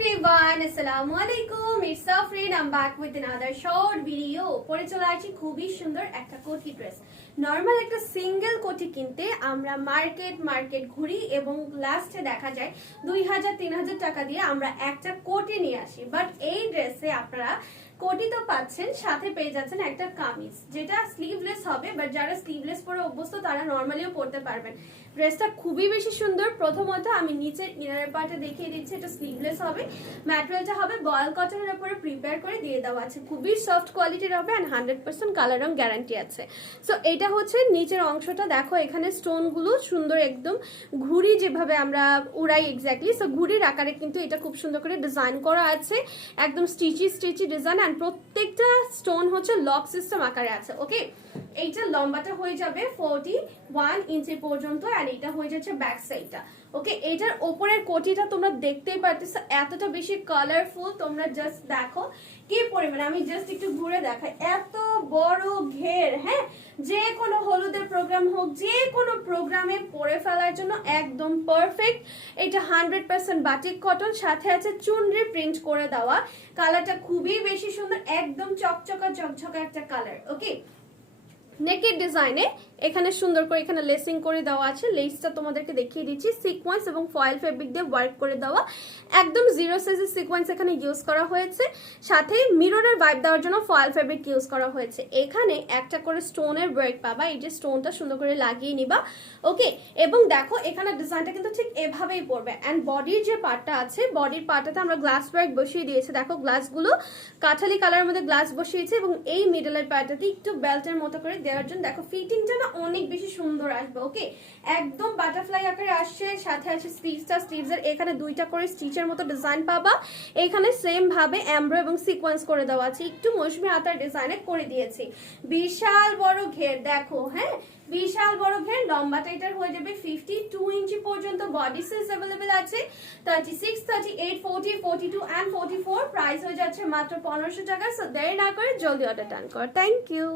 everyone, আসসালামু আলাইকুম it's Safrin I am back with another short video. পরে চলে আসছি খুবই সুন্দর একটা কোটি ড্রেস। নর্মাল একটা সিঙ্গেল কোটি কিনতে আমরা মার্কেট মার্কেট ঘুরি এবং লাস্টে দেখা যায় দুই হাজার তিন হাজার টাকা দিয়ে আমরা একটা কোটি নিয়ে আসি। বাট এই ড্রেসে আপনারা কোটি তো পাচ্ছেন, সাথে পেয়ে যাচ্ছেন একটা কামিজ, যেটা স্লিভলেস হবে বাট যারা স্লিভলেস পরে অভ্যস্ত, তারা নর্মালিও পরতে পারবেন। ড্রেসটা খুবই বেশি সুন্দর। প্রথমত আমি নিচে ইনারের পার্টে দেখিয়ে দিচ্ছি, এটা স্লিভলেস হবে। ম্যাটেরিয়ালটা হবে বয়েল কটনের উপরে প্রিপেয়ার করে দিয়ে দেওয়া আছে। খুবই সফট কোয়ালিটির হবে অ্যান্ড হান্ড্রেড পার্সেন্ট কালার রং গ্যারান্টি আছে। সো এটা হচ্ছে নিচের অংশটা। দেখো, এখানে স্টোনগুলো সুন্দর একদম ঘুড়ি যেভাবে আমরা উড়াই এক্স্যাক্টলি সো ঘুড়ির আকারে কিন্তু এটা খুব সুন্দর করে ডিজাইন করা আছে। একদম স্টিচি স্টিচি ডিজাইন অ্যান্ড প্রত্যেকটা স্টোন হচ্ছে লক সিস্টেম আকারে আছে ওকে এইটা লম্বাটা হয়ে যাবে ফোরটি ওয়ান ইঞ্চি পর্যন্ত আর এইটা হয়ে যাচ্ছে ব্যাক সাইডটা ওকে এটার ওপরের কোটিটা তোমরা দেখতেই পারতেছ, এতটা বেশি কালারফুল তোমরা জাস্ট দেখো কি পরিমাণে, আমি জাস্ট একটু ঘুরে দেখাই, এত বড় যে কোনো হলুদের প্রোগ্রাম হোক, যে কোনো প্রোগ্রামে পরে ফেলার জন্য একদম পারফেক্ট এটা হান্ড্রেড পার্সেন্ট বাটিক কটন সাথে আছে চুনরি প্রিন্ট করে দেওয়া। কালারটা খুবই বেশি সুন্দর, একদম চকচকা চকচকা একটা কালার ওকে নেকের ডিজাইনে এখানে সুন্দর করে এখানে লেসিং করে দেওয়া আছে। লেসটা তোমাদেরকে দেখিয়ে দিচ্ছি। সিকোয়েন্স এবং ফয়েল ফেব্রিক দিয়ে ওয়ার্ক করে দেওয়া। একদম জিরো সাইজের সিকোয়েন্স এখানে ইউজ করা হয়েছে। সাথে মিররের ভাইব দেওয়ার জন্য ফয়েল ফেব্রিক ইউজ করা হয়েছে। এখানে একটা করে স্টোনের ওয়ার্ক পাবা। এই যে স্টোনটা সুন্দর করে লাগিয়ে নিবা। ওকে? এবং দেখো, এখানে ডিজাইনটা কিন্তু ঠিক এভাবেই পড়বে। অ্যান্ড বডির যে পার্টটা আছে বডির পার্টটাতে আমরা গ্লাস ওয়ার্ক বসিয়ে দিয়েছি। দেখো গ্লাসগুলো কাঠালি কালারের মধ্যে গ্লাস বসিয়েছে এবং এই মিডলের পার্টটাতে একটু বেল্টের মতো করে দেওয়ার জন্য। দেখো ফিটিংটা না অনেক বেশি সুন্দর আসবে ওকে একদম বাটারফ্লাই আকারে আসছে, সাথে আছে স্টিচটা স্টিচের এখানে দুইটা করে স্টিচের মতো ডিজাইন পাবা। এখানে সেম ভাবে এমব্রো এবং সিকোয়েন্স করে দেওয়া আছে। একটু মৌসুমি হাতার ডিজাইনে করে দিয়েছি। বিশাল বড় ঘের, দেখো হ্যাঁ? বিশাল বড় ঘের লম্বাটা এটার হয়ে যাবে। ফিফটি টু ইঞ্চি পর্যন্ত বডি সাইজ অ্যাভেলেবেল আছে। Thirty six thirty eight forty forty two and forty four price হয়ে যাচ্ছে মাত্র পনেরোশো টাকা। সো দেরি না করে জলদি অর্ডার ডান কর। Thank you